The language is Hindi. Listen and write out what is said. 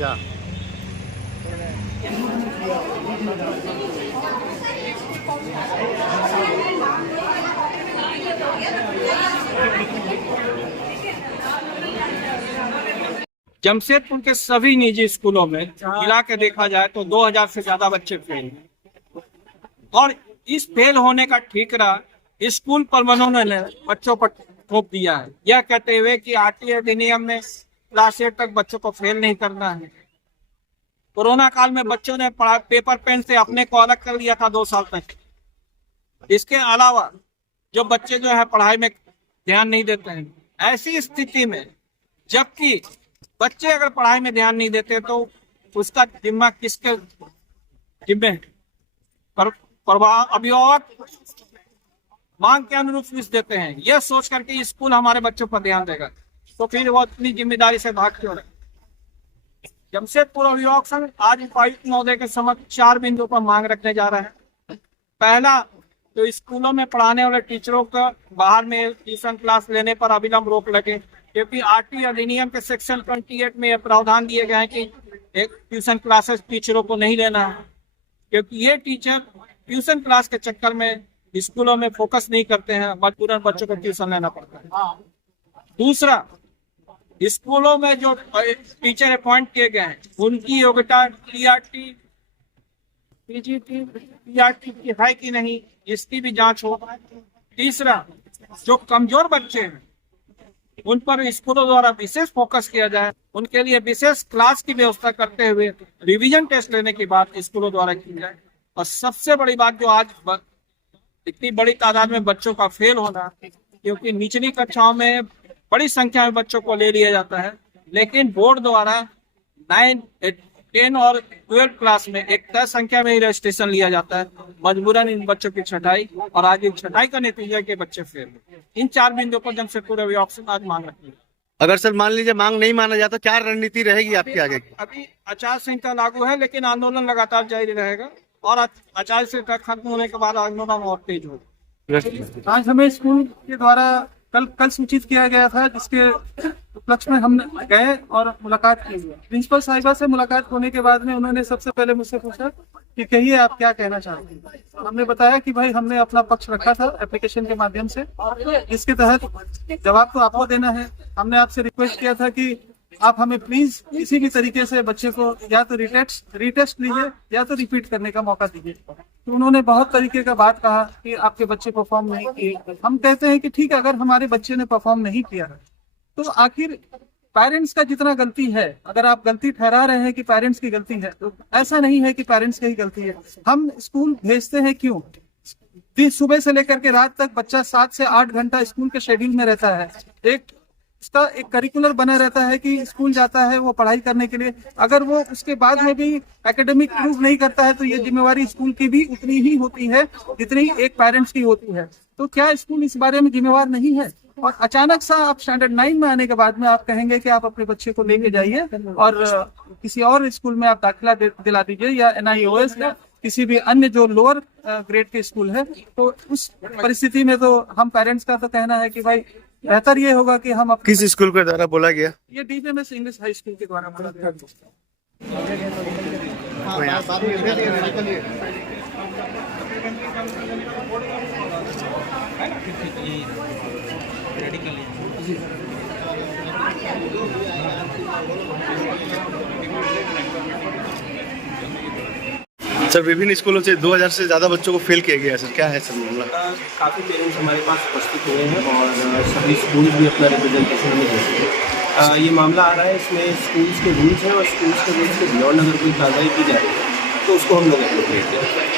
जा। जमशेदपुर के सभी निजी स्कूलों में मिला के देखा जाए तो 2000 से ज्यादा बच्चे फेल हैं। और इस फेल होने का ठीकरा स्कूल प्रबंधनों ने बच्चों पर थोप दिया है, यह कहते हुए कि आरटीई अधिनियम में क्लास 8 तक बच्चों को फेल नहीं करना है। कोरोना काल में बच्चों ने पेपर पेन से अपने को अलग कर लिया था 2 साल तक। इसके अलावा जो बच्चे जो है पढ़ाई में ध्यान नहीं देते हैं, ऐसी स्थिति में जबकि बच्चे अगर पढ़ाई में ध्यान नहीं देते तो उसका जिम्मा किसके जिम्मे है? अभिभावक मांग के अनुरूप फीस देते हैं, यह सोच करके स्कूल हमारे बच्चों पर ध्यान देगा तो फिर वो अपनी जिम्मेदारी से भाग क्यों रहे। जमशेदपुर अभिभावक संघ आज उपायुक्त महोदय के समक्ष 4 बिंदुओं पर मांग रखने जा रहा है। पहला, तो स्कूलों में पढ़ाने वाले टीचरों को बाहर में ट्यूशन क्लास लेने पर अविलंब रोक लगे, क्योंकि आरटीई अधिनियम के सेक्शन 28 में प्रावधान दिए गए हैं कि एक ट्यूशन क्लासेस टीचरों को नहीं लेना है, क्योंकि ये टीचर ट्यूशन क्लास के चक्कर में स्कूलों में फोकस नहीं करते हैं, मजबूरन बच्चों को ट्यूशन लेना पड़ता है। दूसरा, स्कूलों में जो टीचर अपॉइंट किए गए हैं उनकी योग्यता टीआरटी पीजीटी पीआरटी की है कि नहीं, इसकी भी जांच हो। तीसरा, जो कमजोर बच्चे हैं उन पर स्कूलों द्वारा विशेष फोकस किया जाए, उनके लिए विशेष क्लास की व्यवस्था करते हुए रिवीजन टेस्ट लेने की बात स्कूलों द्वारा की जाए। और सबसे बड़ी बात, जो आज इतनी बड़ी तादाद में बच्चों का फेल होना, क्योंकि निचली कक्षाओं में बड़ी संख्या में बच्चों को ले लिया जाता है, लेकिन बोर्ड द्वारा 9, 10 और 12 क्लास में एक तय संख्या में ही रजिस्ट्रेशन लिया जाता है, मजबूरन इन बच्चों की छटाई, और आज इन छटाई का नतीजा के बच्चे फेल। इन 4 बिंदुओं पर जमशेदपुर अभिभावक संघ आज मांग रखी है। अगर सर मान लीजिए मांग नहीं माना जाता, क्या रणनीति रहेगी आपकी आगे की? अभी आचार संहिता लागू है, लेकिन आंदोलन लगातार जारी रहेगा और आचार संहिता खत्म होने के बाद आंदोलन और तेज होगा। आज हमें स्कूल के द्वारा कल सूचित किया गया था, जिसके उपलक्ष्य में हम गए और मुलाकात की। प्रिंसिपल साहिबा से मुलाकात होने के बाद में उन्होंने सबसे पहले मुझसे पूछा कि कहिए आप क्या कहना चाहते हैं। हमने बताया कि भाई हमने अपना पक्ष रखा था एप्लीकेशन के माध्यम से, इसके तहत जवाब तो आपको देना है। हमने आपसे रिक्वेस्ट किया था कि आप हमें प्लीज किसी भी तरीके से बच्चे को या तो रीटेस्ट लीजिए या तो रिपीट करने का मौका दीजिए। तो उन्होंने बहुत तरीके का बात कहा कि आपके बच्चे परफॉर्म नहीं किए। हम कहते हैं कि ठीक है, अगर हमारे बच्चे ने परफॉर्म नहीं किया तो आखिर पेरेंट्स का जितना गलती है, अगर आप गलती ठहरा रहे हैं कि पेरेंट्स की गलती है, तो ऐसा नहीं है कि पेरेंट्स की ही गलती है। हम स्कूल भेजते हैं क्यों? सुबह से लेकर के रात तक बच्चा 7 से 8 घंटा स्कूल के शेड्यूल में रहता है। उसका एक करिकुलर बना रहता है कि स्कूल जाता है वो पढ़ाई करने के लिए। अगर वो उसके बाद में भी एकेडमिक प्रूव नहीं करता है तो ये जिम्मेवारी स्कूल की भी उतनी ही होती है जितनी एक पेरेंट्स की होती है। तो क्या स्कूल इस बारे में जिम्मेवार नहीं है? और अचानक सा आप स्टैंडर्ड 9 में आने के बाद में आप कहेंगे कि आप अपने बच्चे को लेके जाइए और किसी और स्कूल में आप दाखिला दिला दीजिए, या NIOS या किसी भी अन्य जो लोअर ग्रेड के स्कूल है। तो उस परिस्थिति में तो हम पेरेंट्स का तो कहना है कि भाई बेहतर ये होगा कि हम किस स्कूल के द्वारा बोला गया? ये DPMS इंग्लिश हाई स्कूल के द्वारा बोला गया। सर विभिन्न स्कूलों से 2000 से ज़्यादा बच्चों को फेल किया गया सर, क्या है सर मामला? काफ़ी पेरेंट्स हमारे पास उपस्थित हुए हैं और सभी स्कूल भी अपना रिप्रेजेंटेशन हमें दे चुके हैं। ये मामला आ रहा है, इसमें स्कूल्स के रूल्स हैं और स्कूल्स के रूल्स के बियॉन्ड अगर कोई कार्रवाई की जाए तो उसको हम लोग एप्लीकेट करें।